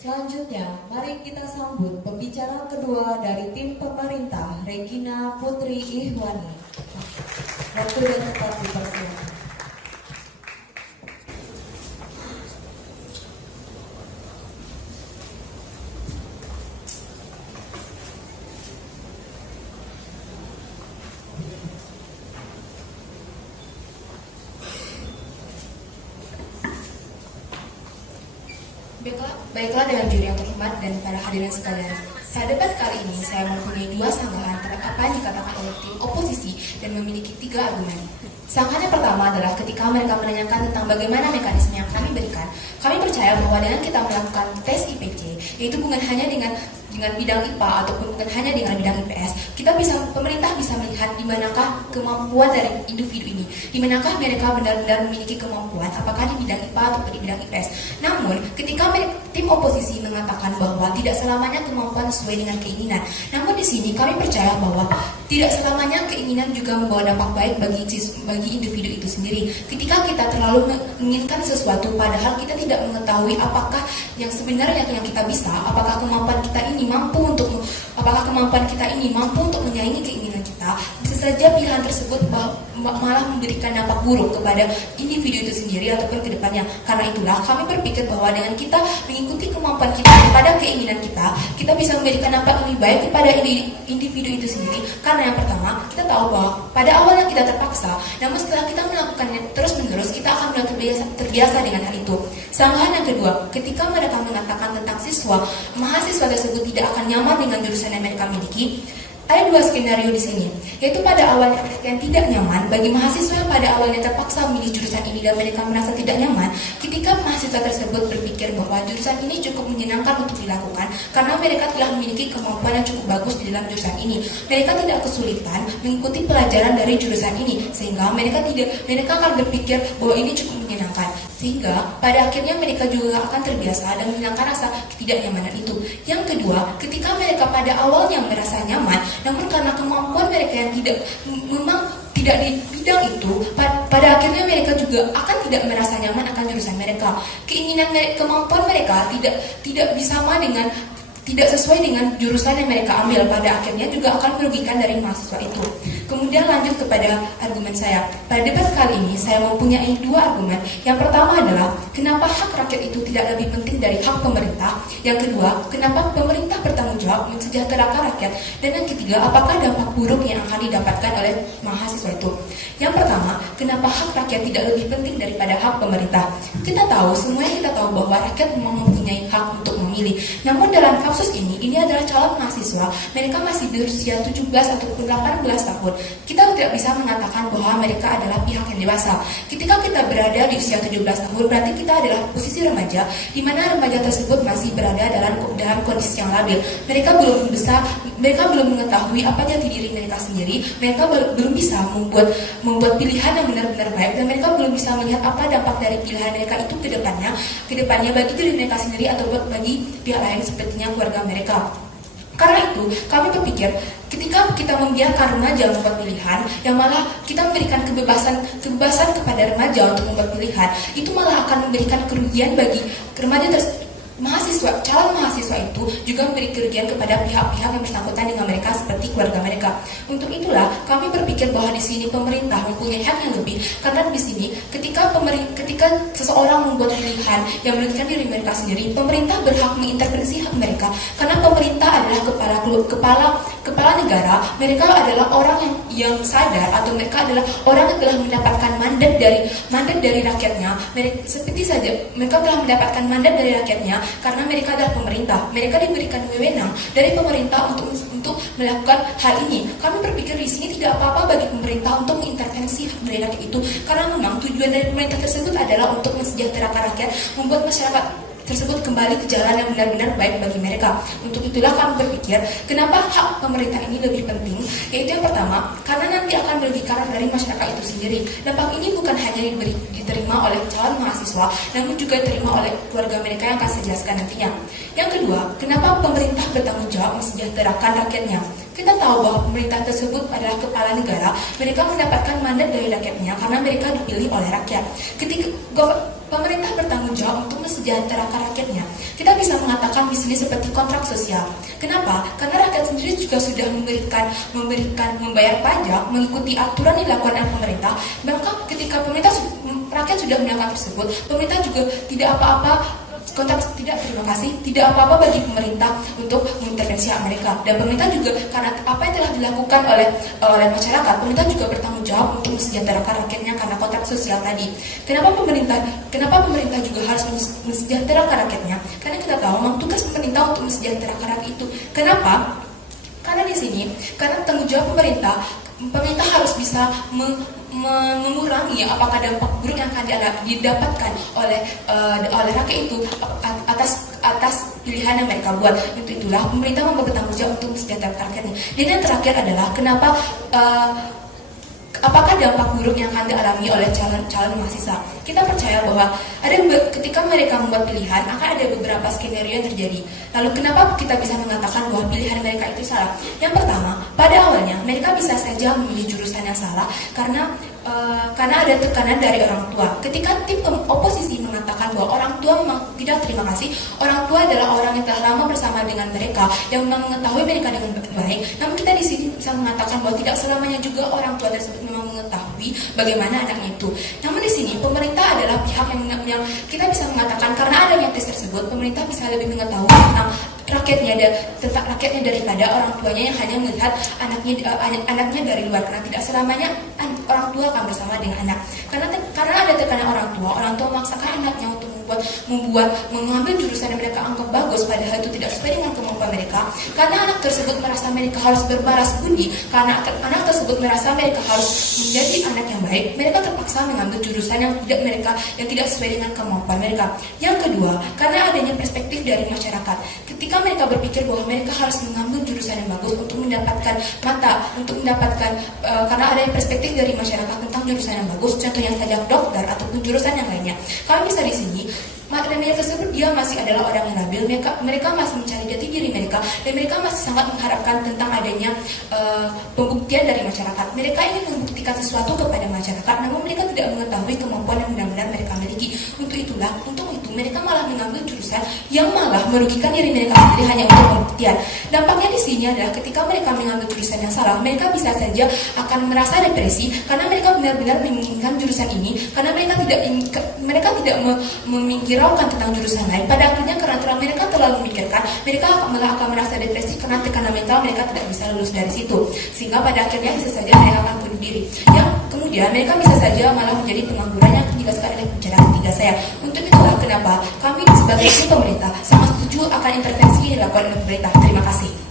Selanjutnya, mari kita sambut pembicara kedua dari tim pemerintah, Regina Putri Ihwani. Waktu dan tempat dipersilakan. Baiklah dengan juri yang terhormat dan para hadirin sekalian. Pada debat kali ini saya mempunyai dua sanggahan terhadap apa yang dikatakan oleh tim oposisi dan memiliki 3 argumen. Sanggahan yang pertama adalah ketika mereka menanyakan tentang bagaimana mekanisme yang kami berikan. Kami percaya bahwa dengan kita melakukan tes IPC, yaitu bukan hanya dengan bidang IPA ataupun bukan hanya dengan bidang IPS, pemerintah bisa melihat di manakah kemampuan dari individu ini, di manakah mereka benar-benar memiliki kemampuan, apakah di bidang IPA atau di bidang IPS. Namun, ketika tim oposisi mengatakan bahwa tidak selamanya kemampuan sesuai dengan keinginan, namun di sini kami percaya bahwa tidak selamanya keinginan juga membawa dampak baik bagi individu itu sendiri. Ketika kita terlalu menginginkan sesuatu, padahal kita tidak mengetahui apakah yang sebenarnya yang kita bisa, apakah kemampuan kita ini mampu untuk menyaingi keinginan kita, bisa saja pilihan tersebut malah memberikan dampak buruk kepada individu itu sendiri ataupun ke depannya. Karena itulah kami berpikir bahwa dengan kita mengikuti kemampuan kita kepada keinginan kita, kita bisa memberikan dampak lebih baik kepada individu itu sendiri. Karena yang pertama, kita tahu bahwa pada awalnya kita terpaksa, namun setelah kita melakukannya terus-menerus, kita akan mulai terbiasa dengan hal itu. Sanggahan yang kedua, ketika mereka mengatakan tentang mahasiswa tersebut tidak akan nyaman dengan jurusan yang mereka miliki, ada 2 skenario di sini, yaitu pada awalnya mereka yang tidak nyaman. Bagi mahasiswa yang pada awalnya terpaksa memilih jurusan ini dan mereka merasa tidak nyaman, ketika mahasiswa tersebut berpikir bahwa jurusan ini cukup menyenangkan untuk dilakukan karena mereka telah memiliki kemampuan yang cukup bagus di dalam jurusan ini, mereka tidak kesulitan mengikuti pelajaran dari jurusan ini, sehingga mereka akan berpikir bahwa ini cukup menyenangkan, sehingga pada akhirnya mereka juga akan terbiasa dan menghilangkan rasa ketidaknyamanan itu. Yang kedua, ketika mereka pada awalnya merasa nyaman, namun karena kemampuan mereka yang memang tidak di bidang itu, pada akhirnya mereka juga akan tidak merasa nyaman akan jurusan mereka. Kemampuan mereka tidak sesuai dengan jurusan yang mereka ambil, pada akhirnya juga akan merugikan dari mahasiswa itu. Kemudian lanjut kepada argumen saya. Pada debat kali ini saya mempunyai 2 argumen. Yang pertama adalah kenapa hak rakyat itu tidak lebih penting dari hak pemerintah. Yang kedua, kenapa pemerintah bertanggung jawab mensejahterakan rakyat. Dan yang ketiga, apakah dampak buruk yang akan didapatkan oleh mahasiswa itu. Yang pertama, kenapa hak rakyat tidak lebih penting daripada hak pemerintah. Semuanya kita tahu bahwa rakyat memang mempunyai hak untuk memilih. Namun dalam kasus ini adalah calon mahasiswa, mereka masih berusia 17 ataupun 18 tahun. Kita tidak bisa mengatakan bahwa mereka adalah pihak yang dewasa. Ketika kita berada di usia 17 tahun, berarti kita adalah posisi remaja, di mana remaja tersebut masih berada dalam kondisi yang labil. Mereka belum mengetahui apa jati diri mereka sendiri. Mereka belum bisa membuat pilihan yang benar-benar baik, dan mereka belum bisa melihat apa dampak dari pilihan mereka itu ke depannya bagi diri mereka sendiri atau bagi pihak lain sepertinya keluarga mereka. Karena itu, kami berpikir ketika kita membiarkan remaja membuat pilihan, yang malah kita memberikan kebebasan kepada remaja untuk membuat pilihan, itu malah akan memberikan kerugian bagi remaja calon mahasiswa itu, juga memberi kerugian kepada pihak-pihak yang bersangkutan dengan mereka seperti keluarga mereka. Untuk itulah kami berpikir bahwa di sini pemerintah mempunyai hak yang lebih, karena di sini ketika seseorang membuat pilihan yang merugikan diri mereka sendiri, pemerintah berhak mengintervensi hak mereka, karena pemerintah adalah kepala negara. Mereka adalah orang yang sadar, atau mereka adalah orang yang telah mendapatkan mandat dari rakyatnya. Mereka telah mendapatkan mandat dari rakyatnya karena mereka adalah pemerintah. Mereka diberikan wewenang dari pemerintah untuk melakukan hal ini. Kami berpikir di sini tidak apa-apa bagi pemerintah untuk mengintervensi hak dari rakyat itu, karena memang tujuan dari pemerintah tersebut adalah untuk mensejahterakan rakyat, membuat masyarakat tersebut kembali ke jalan yang benar-benar baik bagi mereka. Untuk itulah kami berpikir, kenapa hak pemerintah ini lebih penting? Yaitu yang pertama, karena nanti akan merugikan dari masyarakat itu sendiri. Dampak ini bukan hanya diterima oleh calon mahasiswa, namun juga diterima oleh keluarga mereka yang akan saya jelaskan nantinya. Yang kedua, kenapa pemerintah bertanggung jawab mensejahterakan rakyatnya? Kita tahu bahwa pemerintah tersebut adalah kepala negara. Mereka mendapatkan mandat dari rakyatnya karena mereka dipilih oleh rakyat. pemerintah bertanggung jawab untuk mesejahterakan rakyatnya. Kita bisa mengatakan di sini seperti kontrak sosial. Kenapa? Karena rakyat sendiri juga sudah membayar pajak, mengikuti aturan yang dilakukan oleh pemerintah. Maka ketika rakyat sudah melakukan tersebut, pemerintah juga tidak apa-apa, kontrak tidak terima kasih, tidak apa-apa bagi pemerintah untuk mengintervensi mereka. Dan pemerintah juga karena apa yang telah dilakukan oleh masyarakat, pemerintah juga bertanggung jawab untuk mesejahterakan rakyatnya karena kontrak sosial tadi. Kenapa pemerintah juga harus mesejahterakan rakyatnya? Karena kita tahu memang tugas pemerintah untuk mesejahterakan rakyat itu. Kenapa? Karena di sini, karena tanggung jawab pemerintah harus bisa mengurangi apakah dampak buruk yang akan didapatkan oleh rakyat itu atas pilihan yang mereka buat. Untuk itulah pemerintah bertanggung jawab untuk mesejahterakan rakyatnya. Dan yang terakhir adalah apakah dampak buruk yang akan dialami oleh calon mahasiswa? Kita percaya bahwa ketika mereka membuat pilihan akan ada beberapa skenario yang terjadi. Lalu kenapa kita bisa mengatakan bahwa pilihan mereka itu salah? Yang pertama, pada awalnya mereka bisa saja memilih jurusan yang salah karena ada tekanan dari orang tua. Ketika tim oposisi mengatakan bahwa orang tua memang tidak terima kasih, orang tua adalah orang yang telah lama bersama dengan mereka, yang mengetahui mereka dengan baik. Namun kita di sini bisa mengatakan bahwa tidak selamanya juga orang tua tersebut memang mengetahui bagaimana anaknya itu. Namun di sini pemerintah adalah pihak yang kita bisa mengatakan karena adanya tes tersebut, pemerintah bisa lebih mengetahui tentang rakyatnya daripada orang tuanya yang hanya melihat anaknya dari luar. Karena tidak selamanya orang tua akan bersama dengan anak. Karena ada tekanan orang tua memaksakan anaknya untuk mengambil jurusan yang mereka anggap bagus, padahal itu tidak sesuai dengan kemampuan mereka. Karena anak tersebut merasa mereka harus berbalas budi, karena anak tersebut merasa mereka harus menjadi anak yang baik, mereka terpaksa mengambil jurusan yang tidak sesuai dengan kemampuan mereka. Yang kedua, karena adanya perspektif dari masyarakat. Ketika mereka berpikir bahwa mereka harus mengambil jurusan yang bagus untuk mendapatkan karena adanya perspektif dari masyarakat tentang jurusan yang bagus, contohnya saja dokter ataupun jurusan yang lainnya. Kami bisa di sini materi tersebut dia masih adalah orang yang labil, mereka masih mencari jati diri mereka, dan mereka masih sangat mengharapkan tentang adanya pembuktian dari masyarakat. Mereka ingin membuktikan sesuatu kepada masyarakat, namun mereka tidak mengetahui kemampuan yang benar-benar mereka miliki. Untuk itu mereka malah mengambil jurusan yang malah merugikan diri mereka sendiri hanya untuk pembuktian. Dampaknya di sini adalah ketika mereka mengambil jurusan yang salah, mereka bisa saja akan merasa depresi karena mereka benar-benar menginginkan jurusan ini, karena mereka tidak memikirkan tentang jurusan lain. Pada akhirnya karena mereka terlalu memikirkan, mereka malah akan merasa depresi karena tekanan mental mereka tidak bisa lulus dari situ, sehingga pada akhirnya bisa saja mereka akan bunuh diri. Yang kemudian mereka bisa saja malah menjadi pengangguran yang dijelaskan oleh penjara ketiga saya. Untuk itulah kenapa kami sebagai pemerintah sangat setuju akan intervensi yang dilakukan oleh pemerintah. Terima kasih.